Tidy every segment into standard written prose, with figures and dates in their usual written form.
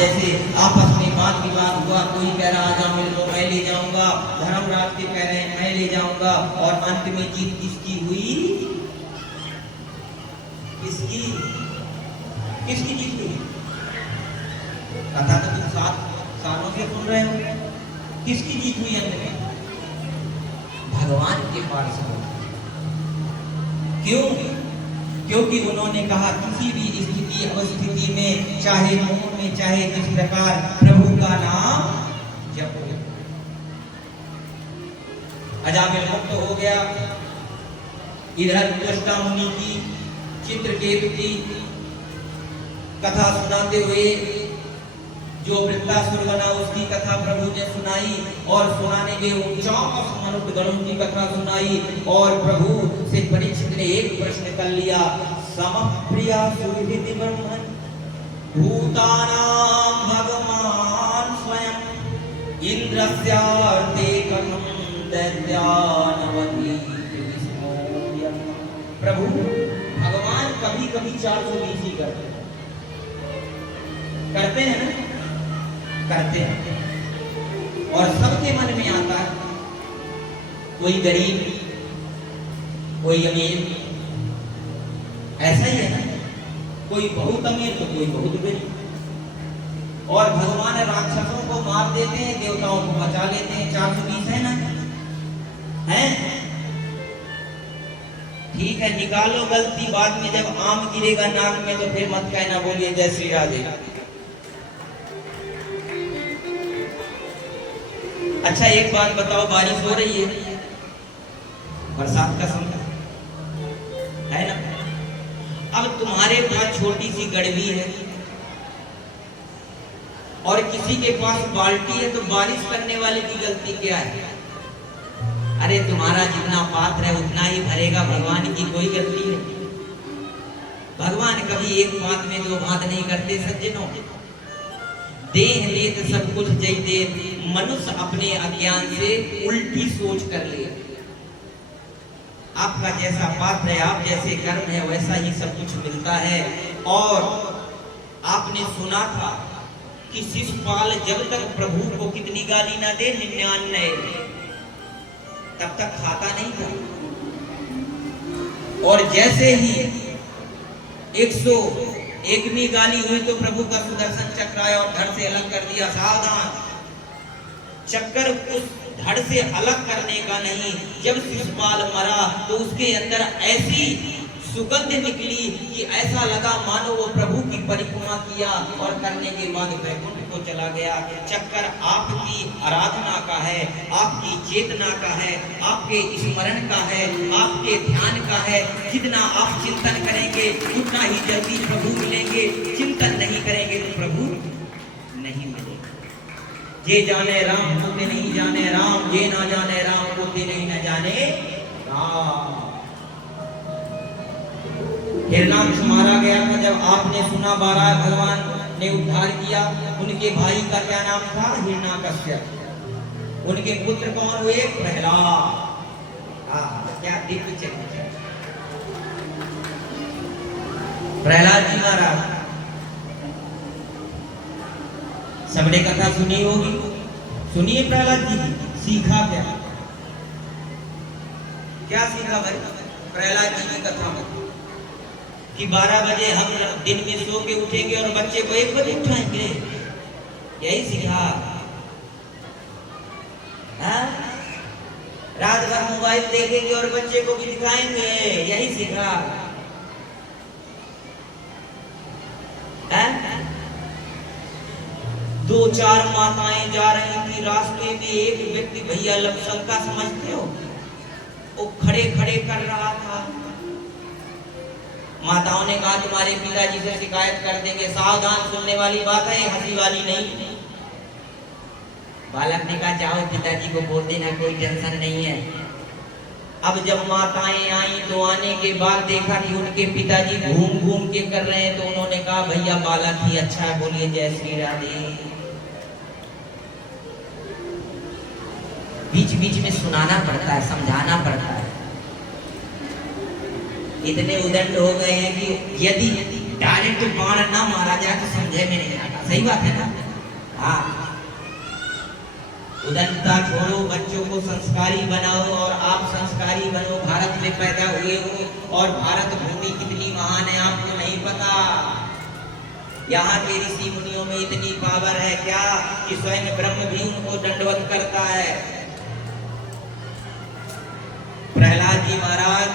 जैसे आपस में वाद विवाद हुआ, कोई कह रहा आजा मिल लो मैं ले जाऊंगा, धर्मराज के कह रहे हैं मैं ले जाऊंगा, और अंत में जीत किसकी हुई? किसकी किसकी जीत हुई? कथा तो तुम 7 सालों से सुन रहे हो, किसकी जीत हुई अंत में? भगवान के पास हो। क्यों? क्योंकि उन्होंने कहा किसी भी स्थिति अवस्थिति में, चाहे मौन में चाहे किस प्रकार, प्रभु का नाम जपो। अजामिल मुक्त हो गया। इधर दृष्टा मुनि की, चित्रकेतु की कथा सुनाते हुए जो वृत्तासुर बना उसकी कथा प्रभु ने सुनाई, और सुनाने के 49 मनुष्य गणों की कथा सुनाई, और प्रभु से परीक्षित ने एक प्रश्न कर लिया, समप्रिया सुहृदि ब्रह्मन् भूतानां भगवान स्वयं इंद्रस्यार्थे कथं दैत्यानवधि विस्मोयम्। प्रभु भगवान कभी कभी 420 ही करते हैं ना, करते हैं, और सबके मन में आता है, कोई गरीब कोई अमीर, ऐसा ही है ना, कोई बहुत अमीर तो कोई बहुत गरीब, और भगवान राक्षसों को मार देते हैं, देवताओं को बचा लेते हैं। 420 है ना, है ठीक है, निकालो गलती, बाद में जब आम गिरेगा नाक में तो फिर मत कहना, बोलिए जय श्री राधे। अच्छा एक बात बताओ, बारिश हो रही है, बरसात का समय है ना, अब तुम्हारे पास छोटी सी गड़वी है और किसी के पास बाल्टी है, तो बारिश करने वाले की गलती क्या है? अरे तुम्हारा जितना पात्र है उतना ही भरेगा, भगवान की कोई गलती नहीं। भगवान कभी एक बात में दो बात नहीं करते सज्जनों। देह लेत सब कुछ जैते, मनुष्य अपने अज्ञान से उल्टी सोच कर ले। आपका जैसा पात्र है, आप जैसे कर्म है, वैसा ही सब कुछ मिलता है। और आपने सुना था कि शिशुपाल जब तक प्रभु को कितनी गाली ना दे, 99, तब तक खाता नहीं था। और जैसे ही 101वीं गाली हुई तो प्रभु का सुदर्शन चक्र आया और धड़ से अलग कर दिया। सावधान, चक्कर उस धड़ से अलग करने का नहीं। जब शिशुपाल मरा तो उसके अंदर ऐसी सुगंध निकली कि ऐसा लगा मानो वो प्रभु की परिक्रमा किया और करने के बाद वैकुंठ को चला गया। चक्कर आपकी आराधना का है, आपकी चेतना का है, आपके स्मरण का है, आपके ध्यान का है। जितना आप चिंतन करेंगे उतना ही जल्दी प्रभु मिलेंगे। चिंतन नहीं करेंगे तो प्रभु नहीं मिलेंगे। जे जाने राम को नहीं जाने राम, जे ना जाने राम को नहीं न जाने राम। हिरणाक्ष मारा गया था, जब आपने सुना 12 भगवान ने उद्धार किया। उनके भाई का क्या नाम था? हिरण्याकश्यप। उनके पुत्र कौन हुए? प्रहलाद। क्या दिव्य चरित्र। प्रहलाद जी महाराज, सबने कथा सुनी होगी, सुनिए प्रहलाद जी की। सीखा क्या? क्या सीखा भाई प्रहलाद जी की कथा में? कि 12 बजे हम दिन में सो के उठेंगे और बच्चे को 1 बजे उठाएंगे, यही सीखा। रात भर मोबाइल देखेंगे और बच्चे को भी दिखाएंगे, यही सीखा। 2-4 माताएं जा रही थी रास्ते में, एक व्यक्ति भैया लपसंका समझते हो, वो खड़े खड़े कर रहा था। माताओं ने कहा तुम्हारे पिताजी से शिकायत कर देंगे। सावधान, सुनने वाली बात है, हंसी वाली नहीं। बालक ने कहा जाओ पिताजी को बोल देना, कोई टेंशन नहीं है। अब जब माताएं आई तो आने के बाद देखा कि उनके पिताजी घूम घूम के कर रहे हैं, तो उन्होंने कहा भैया बालक ही अच्छा है, बोलिए जय श्री राधे। बीच बीच में सुनाना पड़ता है, समझाना पड़ता है। इतने उदंड हो गए हैं कि यदि डायरेक्ट बाण ना मारा जाए तो समझे में नहीं आता। सही बात है ना? हाँ, उदारता छोड़ो, बच्चों को संस्कारी बनाओ और आप संस्कारी बनो। भारत में पैदा हुए हो और भारत भूमि कितनी महान है आपको नहीं पता। यहाँ के ऋषि मुनियों में इतनी पावर है क्या कि स्वयं ब्रह्म भी उनको दंडवत करता है। प्रहलाद जी महाराज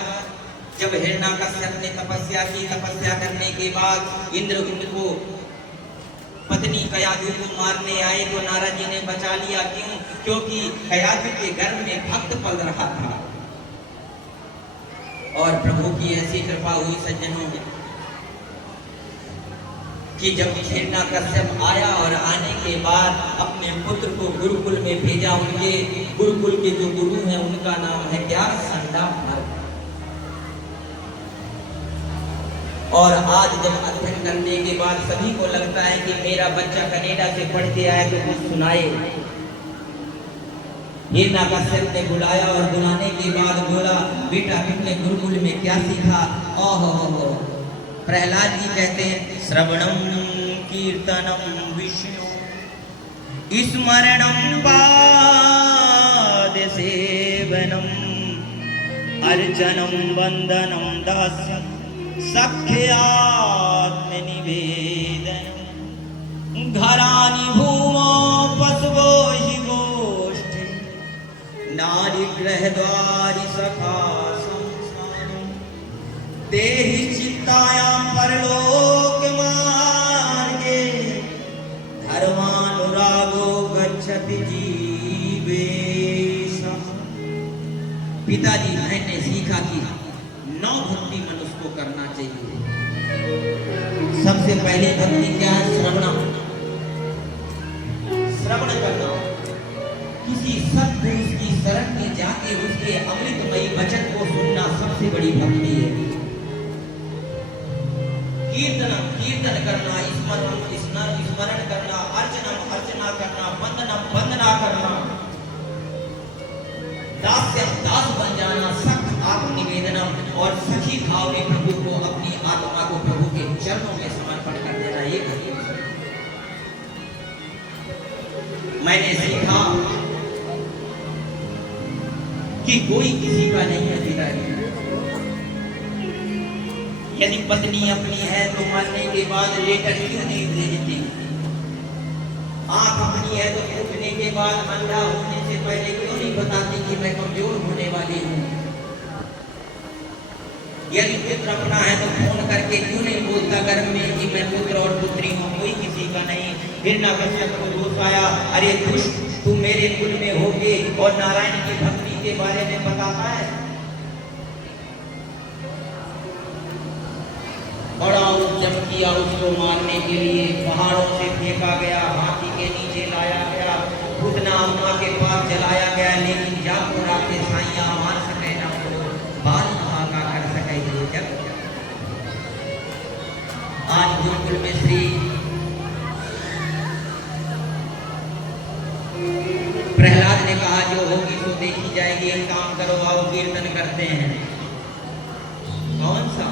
जब हिरण्याकश्यप ने तपस्या की, तपस्या करने के बाद इंद्र उनको पत्नी कयाधु को मारने आए तो नारद जी ने बचा लिया। क्यों? क्योंकि कयाधु के गर्भ में भक्त पल रहा था और प्रभु की ऐसी कृपा हुई सज्जनों में कि जब हिरण्याकश्यप आया और आने के बाद अपने पुत्र को गुरुकुल में भेजा। उनके गुरुकुल के जो गुरु हैं उनका नाम है क्या? संडामार्ग। और आज जब अध्ययन करने के बाद सभी को लगता है कि मेरा बच्चा कनाडा से पढ़ के आया तो कुछ सुनाए। हिरण्याकश्यप ने बुलाया और बुलाने के बाद बोला, बेटा तुमने गुरुकुल में क्या सीखा? ओहो, प्रहलाद जी कहते हैं, श्रवणम कीर्तनम विष्णु स्मरणम पाद सेवनम अर्चनम वंदनम दास्यम सख्यात्म निवेदन घरानि भूमो पशवो हि गोष्ठ नारी ग्रह द्वारि सखा संसारम देहि चित्तायां परलोक मार्गे धर्मानुरागो गच्छति जीवेशः। पिताजी मैंने सीखा कि 9 भक्ति मनुष्य को करना चाहिए। सबसे पहले भक्ति क्या है? श्रवण करना। किसी सत्पुरुष की शरण में जाके उसके अमृतमयी वचन को सुनना सबसे बड़ी भक्ति है। कीर्तन करना, स्मरण करना, अर्चना करना, वंदना करना, दास बन जाना, सख्त आत्मनिवेदनम और सखी भाव में प्रभु को, अपनी आत्मा को प्रभु के चरणों में समर्पण कर देना। ये मैंने सीखा कि कोई किसी का नहीं है पिताजी। यदि पत्नी अपनी है तो मरने के बाद लेटर क्यों नहीं भेजती? आंख अपनी है तो उठने के बाद अंधा होने से पहले क्यों नहीं बताती कि मैं कमजोर होने वाली हूँ? यदि पुत्र अपना है तो फोन करके क्यों नहीं बोलता गर्भ में कि मैं पुत्र और पुत्री हूँ? कोई किसी का नहीं। हिरण्याकश्यप को दोष आया, अरे दुष्ट, तू मेरे कुल में होके और नारायण की भक्ति के बारे में बताता है। बड़ा उद्यम किया उसको मारने के लिए, पहाड़ों से फेंका गया, हाथी के नीचे लाया गया, खुदना अम्मा के पास चलाया गया, लेकिन जाको राते साइया मार सके ना हो, बाल भागा कर सके जो जग। आज गुरुकुल में श्री प्रहलाद ने कहा जो होगी तो देखी जाएगी, एक काम करो आओ कीर्तन करते हैं। कौन सा?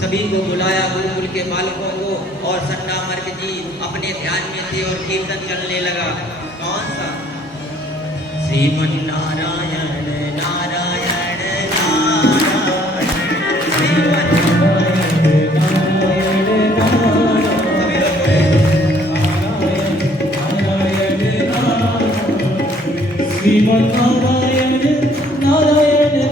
सभी को बुलाया, गुरुकुल के बालकों को, और संडामार्ग जी अपने ध्यान में थे और कीर्तन चलने लगा। कौन सा? श्रीमन्नारायण नारायण नारायण श्रीमन्नारायण नारायण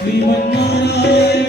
श्रीमन्नारायण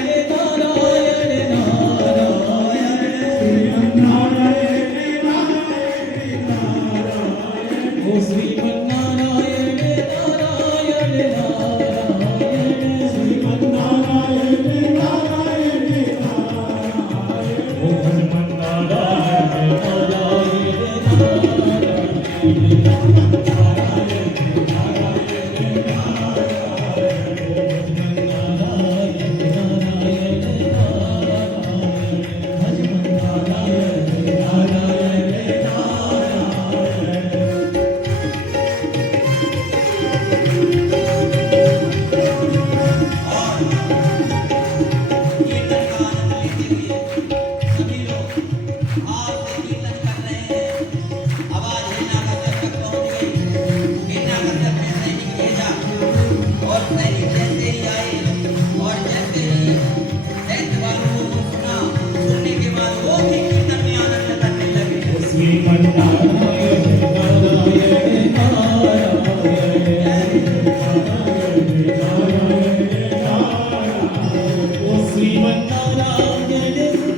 श्रीमन्नारायण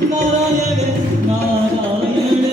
नारायण नारायण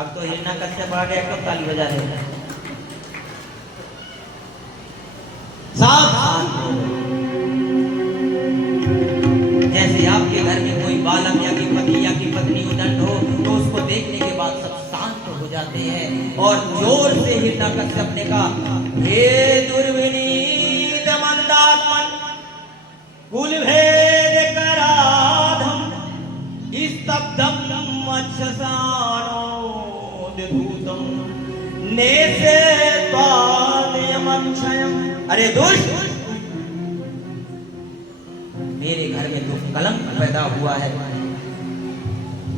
अब तो हिरण्यकश्यप आ गया, कब ताली बजा रहे हैं? सावधान हो। जैसे आपके घर में कोई बालक या की पति या की पत्नी उदंड हो तो उसको देखने के बाद सब शांत हो जाते हैं और जोर से हिरण्यकश्यप ने कहा, हे दुर्विनीत मंदात्मन कुल भेद कराधम स्तब्धम मत्स्यसानो दूतम नेसे पादयमक्षयम। अरे दुष्ट, मेरे घर में तो कलंक पैदा हुआ है,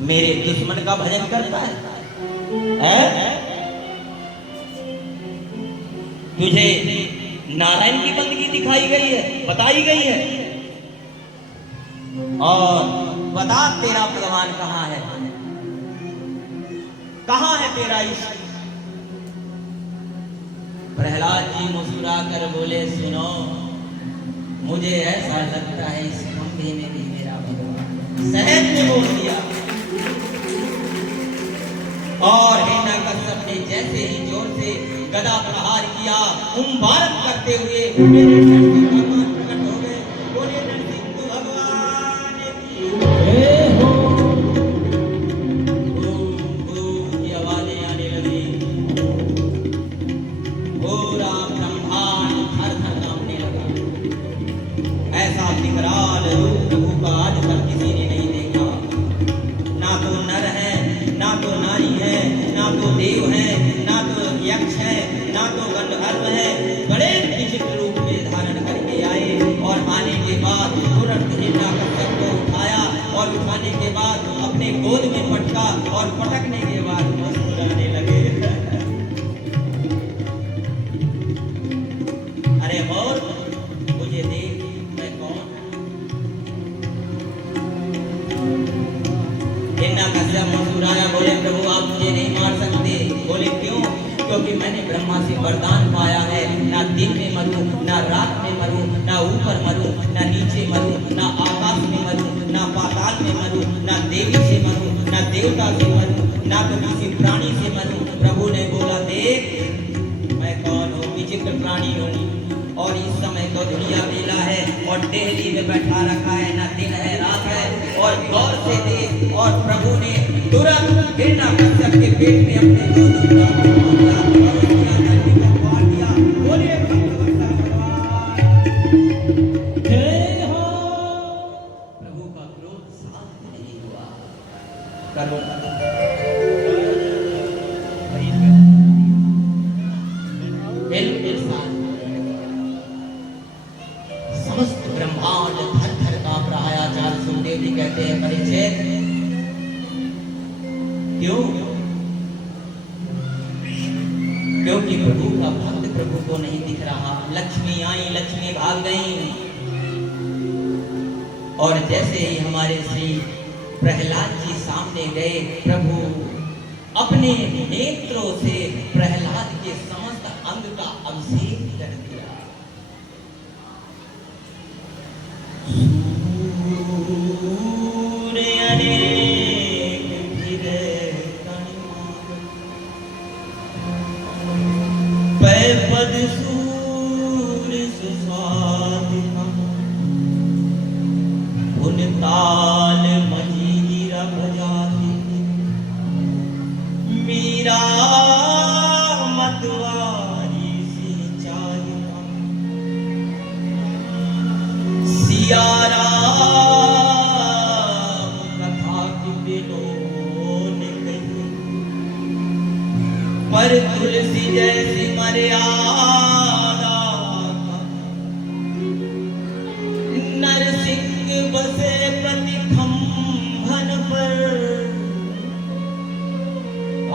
मेरे दुश्मन का भजन करता है? तुझे नारायण की बंदगी दिखाई गई है, बताई गई है, और बता तेरा भगवान कहाँ है, कहाँ है तेरा ईश्वर? प्रहलाद जी मुस्कुरा कर बोले, सुनो, मुझे ऐसा लगता है इस खंभे में भी मेरा भगवान। सहज ने बोल दिया और हिरण्यकश्यप ने जैसे ही जोर से गदा प्रहार किया, मुबारक करते हुए मेरे भगवान प्रकट हो गए। बोले नरसिंह भगवान की आवाजें आने लगी, पूरा ब्रह्मांड थर थर कांपने लगा। ऐसा विकराल रूप प्रभु का आज तक किसी ने नहीं देखा। ना तो नर है, ना तो नारी है, ना तो देव है, ना तो यक्ष है, ना तो गंधर्व है। बड़े विचित्र रूप में धारण करके आए और आने के बाद तुरंत हिरण्यकश्यप को उठाया और उठाने के बाद अपने गोद में पटका और पटकने के बाद मुस्कुराने लगे। अरे और मुझे देख, मैं कौन? हिरण्यकश्यप मुस्कुराया, बोले प्रभु आप मुझे नहीं मार सकते। बोले क्यों? क्योंकि मैंने ब्रह्मा से वरदान पाया है, ना दिन में मरूं, ना रात में मरूं, ना ऊपर मरूं, ना नीचे मरूं, ना आकाश में मरूं, ना पाताल में मरूं, ना देवी से मरूं, ना देवता से मरूं, ना तो किसी प्राणी से मरूं। प्रभु ने बोला, देख मैं कौन हूँ, विचित्र प्राणी हूँ और इस समय तो दुनिया में और डेहरी में बैठा रखा है, ना दिन है रात है। और गौर से देख, और प्रभु ने तुरंत हिरण्यकश्यप के पेट में अपने दो दुर्गा को दिया और उसकी आंतरिक को फाड़ दिया। बोलिए भगवत्ता भगवान। जय हो। प्रभु का क्रोध शांत नहीं हुआ। करुणा समस्त ब्रह्मांड थर थर कांप रहा है। आचार्य सुखदेव जी कहते हैं, परीक्षित क्यों? क्योंकि प्रभु का भक्त प्रभु को नहीं दिख रहा। लक्ष्मी आई, लक्ष्मी भाग गई। और जैसे ही हमारे श्री प्रहलाद जी सामने गए, प्रभु अपने नेत्रों से प्रहलाद के समस्त अंग का अभिषेक कर दिया। पद सूर सुसादिका उन ताल मजीरा बजाती मीरा मतवारी सी चाहिए सिया राम कथा की बिलोन कही पर तुलसी जैसी मर्यादा नरसिंह बसे प्रति खंभन पर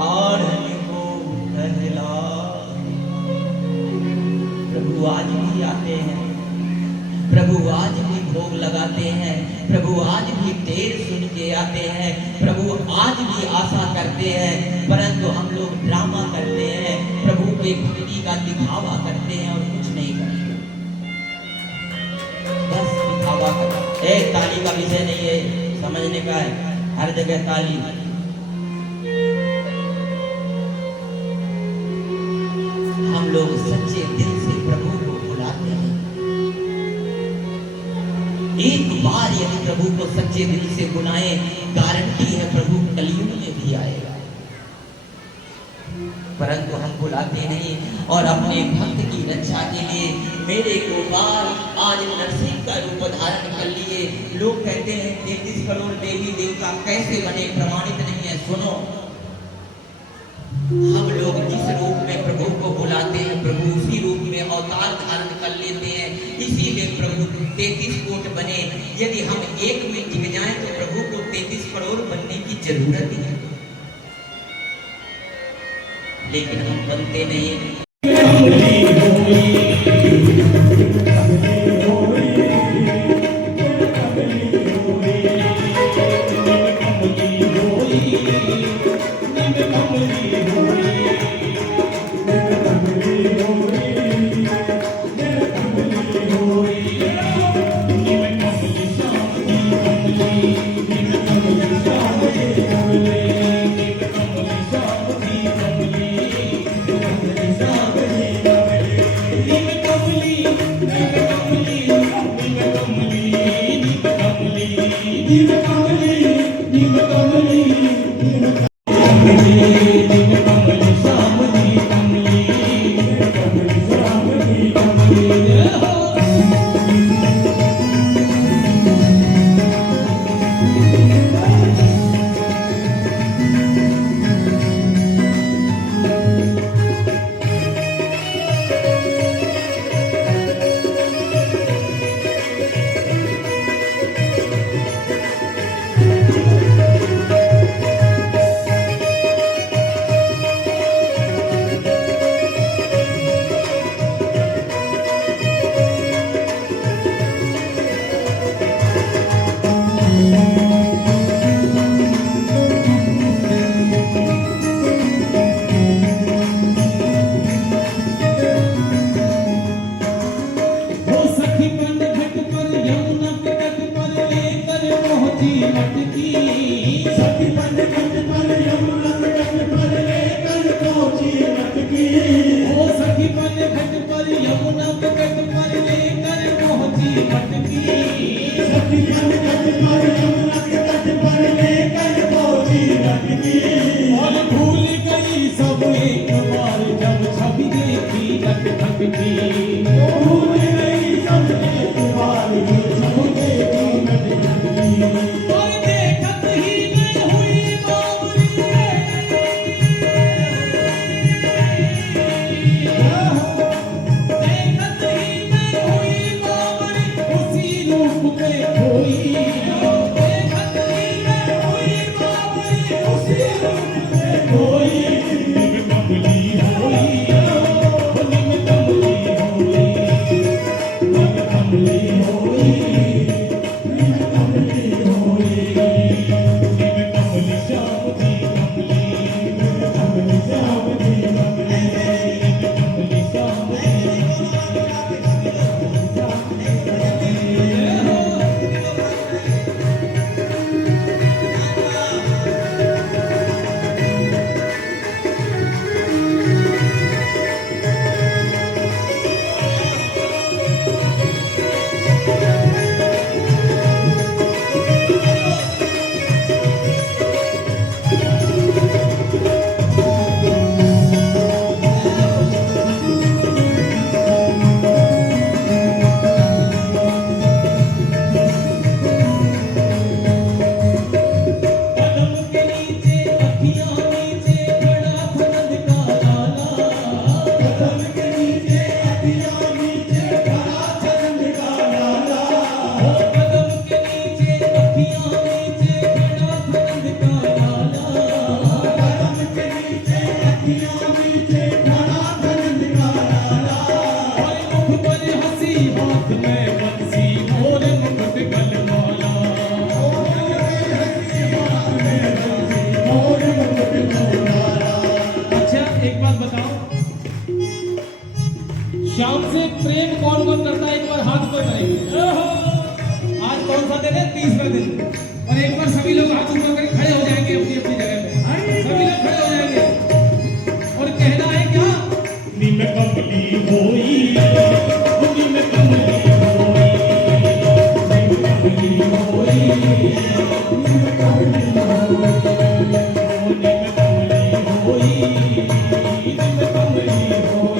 आढ़न को कहला। प्रभु आज भी आते हैं, प्रभु आज भी भोग लगाते हैं, प्रभु आज भी देर सुन के आते हैं, प्रभु आज भी आशा करते हैं। परंतु हम लोग ड्रामा करते हैं, प्रभु के भक्ति का दिखावा करते हैं और कुछ नहीं करते, बस दिखावा करते। एक ताली का विषय नहीं है, समझने का है, हर जगह ताली। हम लोग सच्चे दिल से प्रभु को बुलाते हैं। एक बार यदि प्रभु को सच्चे दिल से बुलाएं, गारंटी है प्रभु कलयुग में भी आएगा। परंतु हम बुलाते नहीं और अपने भक्त की रक्षा के लिए मेरे गोपाल आज नरसिंह का रूप धारण कर लिए। लोग कहते हैं 33 करोड़ देवी देवता कैसे बने, प्रमाणित नहीं है। सुनो, हम लोग जिस रूप में प्रभु को बुलाते हैं, प्रभु उसी रूप में अवतार धारण कर लेते हैं। इसीलिए प्रभु 33 कोट बने। यदि हम एक में टिक जाएं तो प्रभु को 33 करोड़ बनने की जरूरत ही है, लेकिन हम बनते नहीं। कमली होई नीम कमली होई नीम कमली श्याम दी कमली नीम कमली श्याम दी कमली नीम कमली श्याम दी श्याम से प्रेम कौन कौन करता है एक बार हाथ ऊपर करेंगे। आज कौन सा दिन है? 30वां दिन। और एक बार सभी लोग हाथ ऊपर करके खड़े हो जाएंगे अपनी अपनी जगह पे। सभी लोग खड़े हो जाएंगे और कहना है क्या? नीम कमली होई नीम कमली होई नीम कमली होई नीम कमली होई नीम कमली होई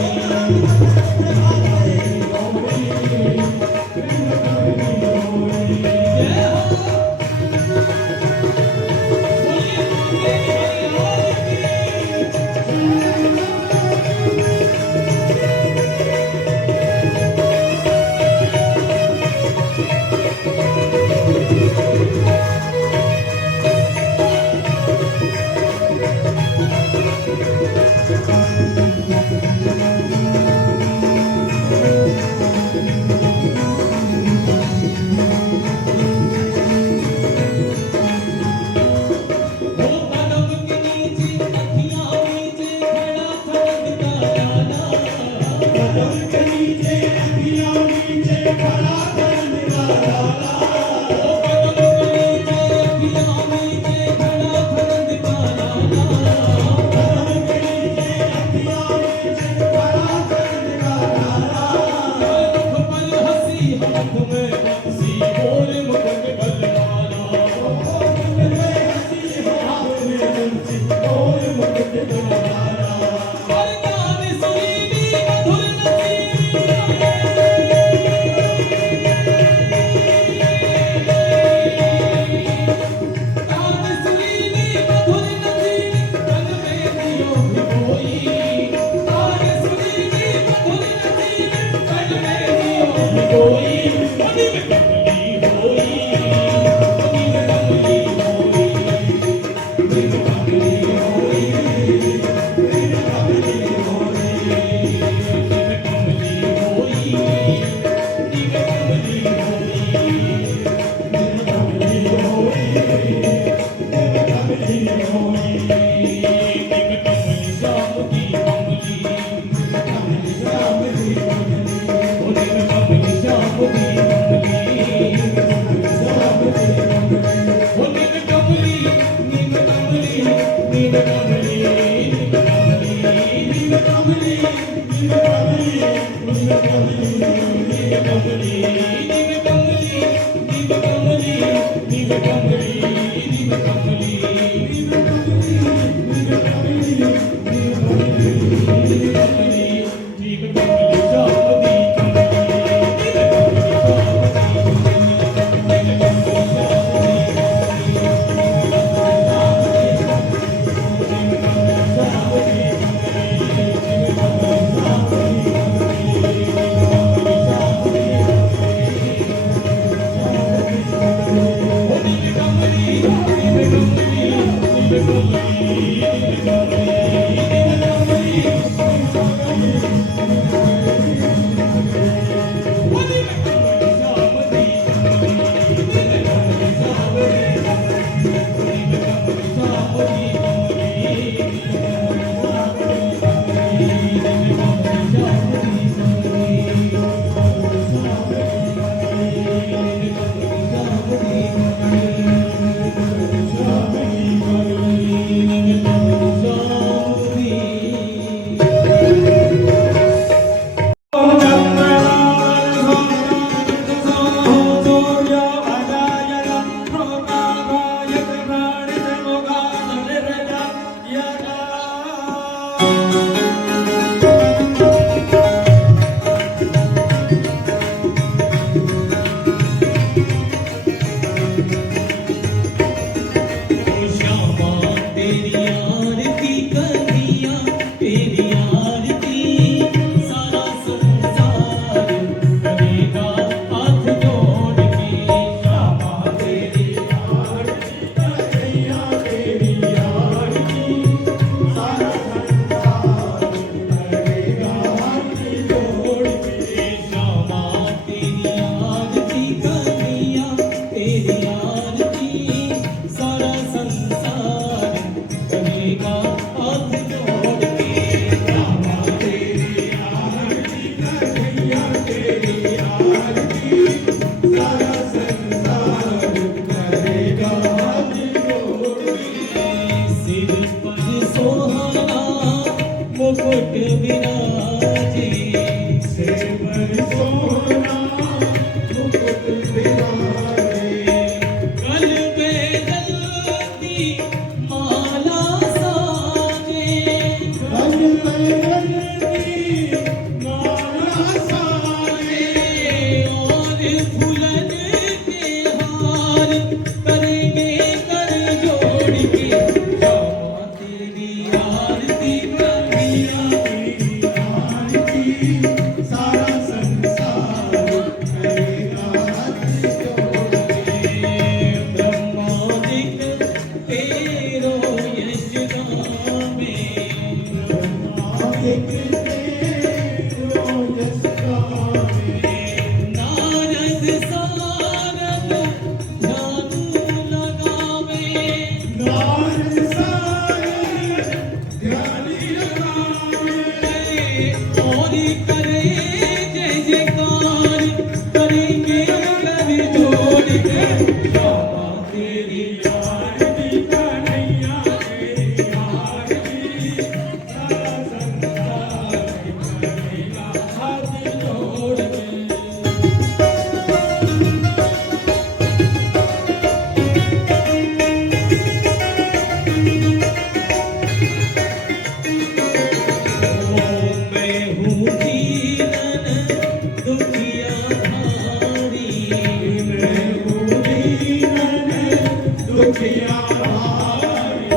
सिया भाई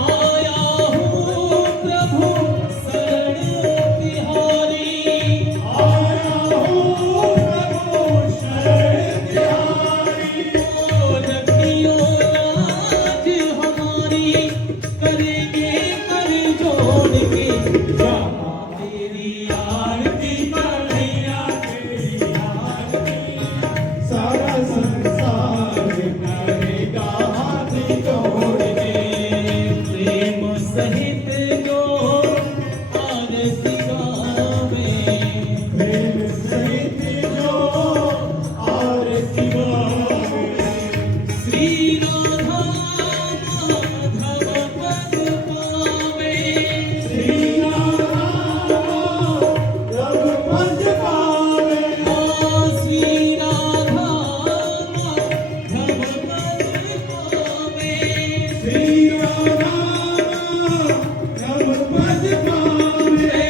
आया हूँ प्रभु शरण तिहारी आया हूँ प्रभु शरण तिहारी रखियो लाज हमारी करेंगे कर जोड़ के श्यामा तेरी आरती कन्हैया तेरी आरती सारा संसार करेगा हाथ जोड़ के प्रेम सहित जो आरती गावे प्रेम सहित जो आरती गावे श्री राधा माधव पद पावे श्री राधा रघुपति पावे श्री राधा माधव पद पावे श्री राधा रघुपति पावे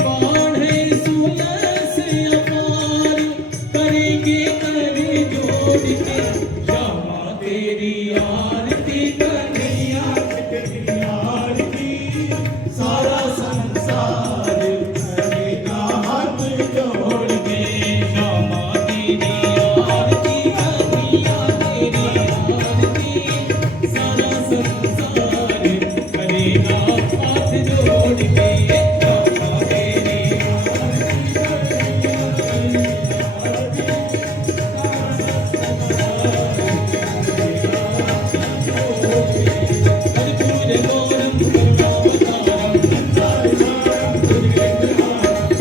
बाढ़े सुयस अपार करेंगे कर जोड़ के श्यामा तेरी आरती कन्हैया तेरी आरती सारा संसार करेगा हाथ जोड़ के श्यामा तेरी आरती कन्हैया तेरी आरती सारा संसार करेगा हाथ जोड़ के श्यामा तेरी हरिपुर गौरम करुणावतारम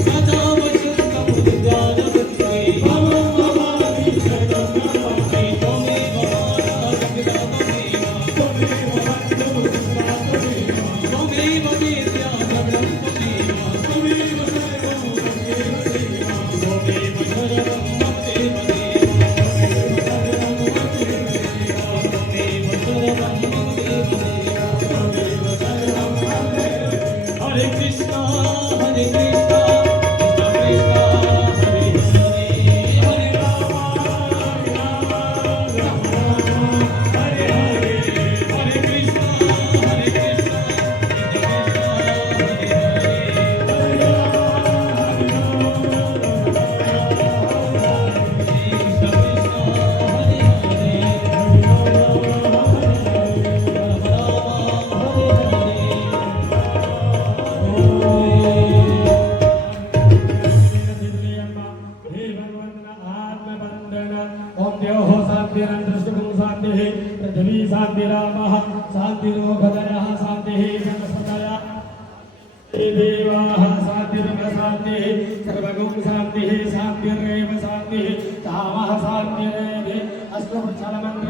सदा वसंतम उद्गानवन्ते भवानी जगन्नाथ त्वमेव माता जगदाम्बेमा त्वमेव वेद्या सर्वं त्वमेव त्वमेव शरणं मम देव हरे कृष्णा हरे कृष्णा कृष्ण कृष्णा हरे हरे हरे राम हरे हरे हरे कृष्णा हरे कृष्णा कृष्ण कृष्णा हरे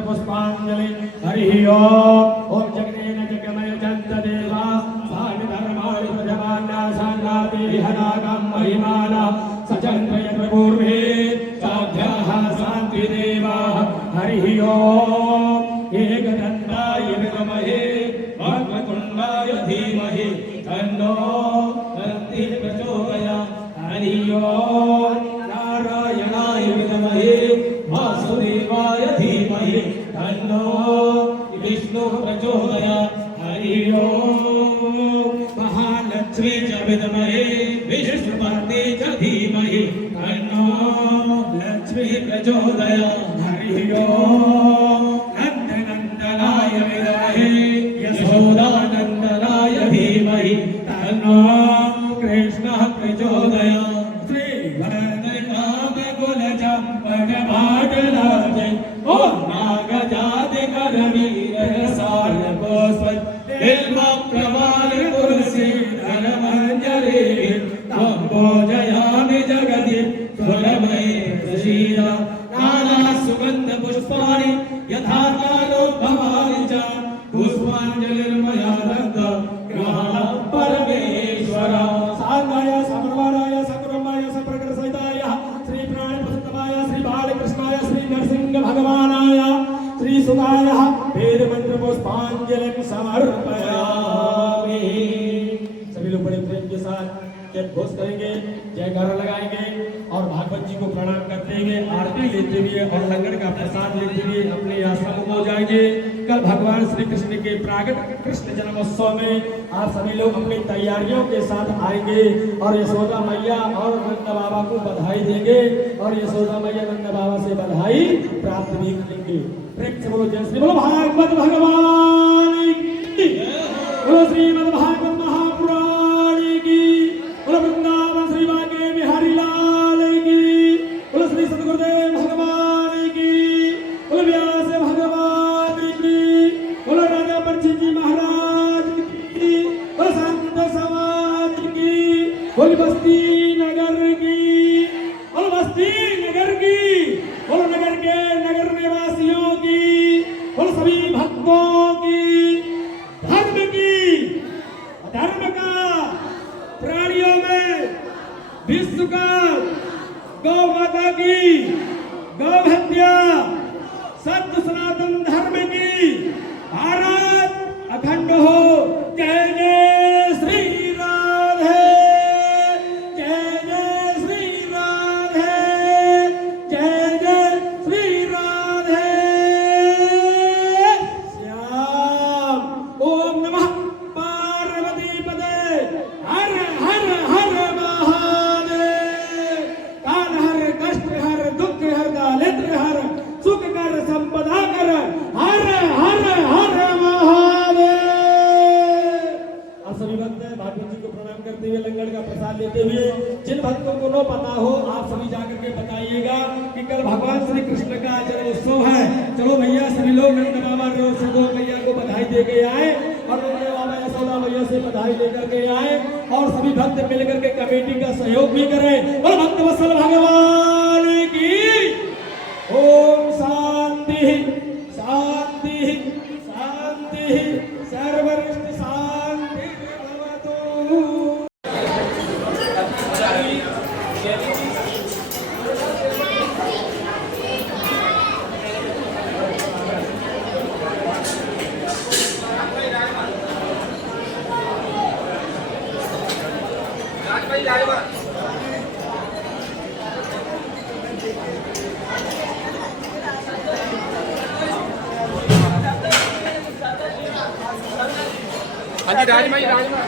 पुष्पांजलि हरि ओम जगनेन जगमय जंत देवा सानि धर्माणि प्रजमान्या संगाति हनागम महिमाना सचंद्र यत्रपूर्वे साध्याः शान्ति देवाः हरि ओम एकदन्ताय विद्महे वक्रतुण्डाय धीमहि तन्नो दन्ति प्रचोदयात् हरि ओम नारायणाय विद्महे वासुदेवाय धीमहि तन्नो विष्णु प्रचोदयात् हरि ओम महालक्ष्मी च विद्महे विष्णुपत्नी च धीमहि तन्नो लक्ष्मी प्रचोदयात् हरि ओम नन्दनन्दनाय विद्महे यशोदानन्दनाय धीमहि तन्नो कृष्णः प्रचोदयात् श्रीवरदकामकुलचम्पकभाटराजै ॐ नागजातिकरवीरसारभोस्वल्लिल्मप्रवालकुलसीधरमञ्जरे तं भोजयामि जगति सुरमये प्रसीद नानासुगन्धपुष्पाणि यथा कालोद्भवानि च पुष्पाञ्जलिर्मया दत्तं ग्रहणं परमेश्वर साङ्गाय समर्वाणाय सकुटुम्बाय सप्रकृतसहिताय श्री प्राणप्रसुतमाय श्री बालकृष्णाय श्री नरसिंह भगवानाय श्री सुगाय वेद मंत्र पुष्पांजलि समर्पयामि। सभी लोग बड़े प्रेम के साथ जय घोष करेंगे, जयकारा लगाएंगे। और भागवत जी को प्रणाम करते हुए आरती लेते हुए और लंगर का प्रसाद लेते हुए अपने आश्रम को जाएंगे। कल भगवान श्री कृष्ण के प्रागट कृष्ण जन्मोत्सव में आप सभी लोग अपनी तैयारियों के साथ आएंगे और यशोदा मैया और नंद बाबा को बधाई देंगे और यशोदा मैया नंद बाबा से बधाई प्राप्त भी करेंगे। प्रेम से बोलो जय श्री बोलो भागवत भगवान की, बोलो श्रीमद् भागवत महापुराण की, बोलो वृंदावन श्री बांके बिहारी लाल की, बोलो श्री सद्गुरुदेव भगवान की, बोलो व्यास भगवान की, बोलो राजा परीक्षित जी महाराज की, बोलो संत समाज की, बोलो बस्ती नगर की, बोलो बस्ती नगर की, बोलो नगर के नगर निवासियों की, बोलो सभी भक्तों की, धर्म की, धर्म का, प्राणियों में, विश्व का, गौ माता की, गौ हत्या, सत्य सनातन धर्म की, भारत अखंड हो। जय जय श्री राधे, जय जय श्री राधे, जय जय श्री राधे श्याम। ओम नमः पार्वती पदे, हर हर हर महादेव। काल हर, कष्ट हर, दुख हर, दारिद्र हर, सुख कर, संपदा कर, हर हर हर महादेव। आप सभी भक्त भागवत जी को प्रणाम करते हुए लंगर का प्रसाद लेते हुए जिन भक्तों को न पता हो आप सभी जाकर के बताइएगा कि कल भगवान श्री कृष्ण का जन्मोत्सव है। चलो भैया सभी लोग नंद बाबा यशोदा मैया को बधाई दे के आए और नंद बाबा यशोदा मैया से बधाई लेकर के आए और सभी भक्त मिलकर के कमेटी का सहयोग भी करें। और भक्त वत्सल भगवान की ओम शांति शांति शांति सर्वरिष्ट शांति भवतु। हाँ जी राजमा जी राजमा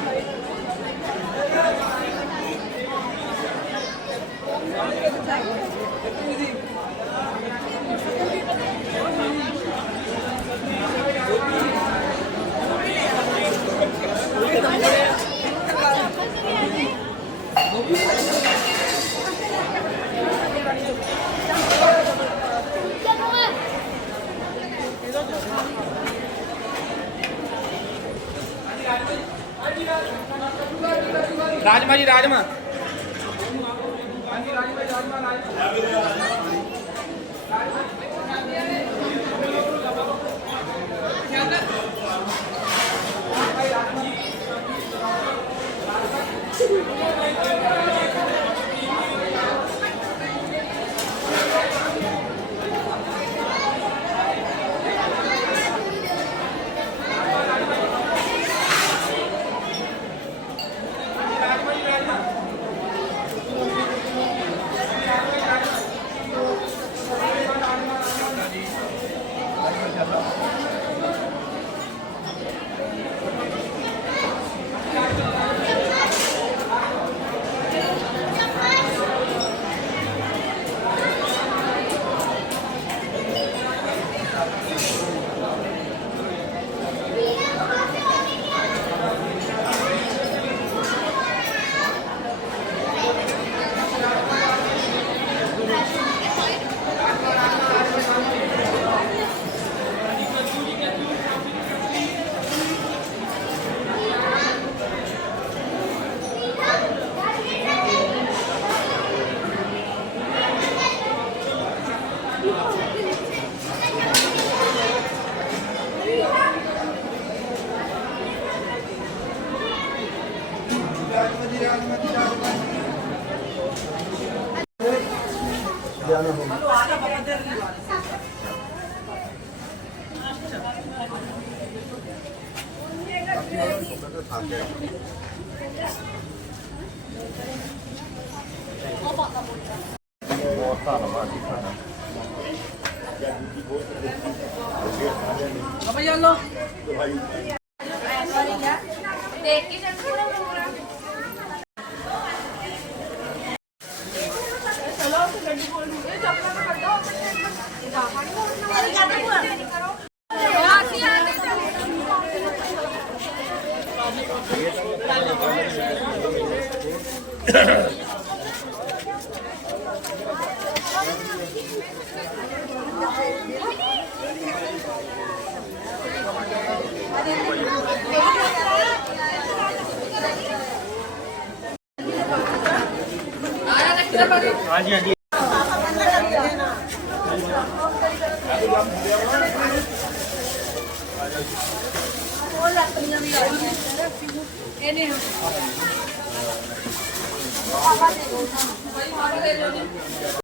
ਦੇਖ ਕੇ ਚੱਲ ਪੂਰਾ ਪ੍ਰੋਗਰਾਮ ਚਲੋ ਤੇ ਗੱਡੀ ਕੋਲ ਨੂੰ ਇਹ ਚੱਪਲਾਂ ਤਾਂ ਕੱਢੋ ਇਹ ਜਾ ਪਾਣੀ ਹੋਰ ਨਾ ਕਰੋ ਬਾਕੀ ਆ हाँ जी हाँ जी ਉਹ ਲੱਕੜੀਆਂ ਵੀ ਆ ਇਹਨੇ ਪਾਪਾ ਦੇ ਦੋ ਭਾਈ ਪਾਪਾ ਦੇ ਦੋ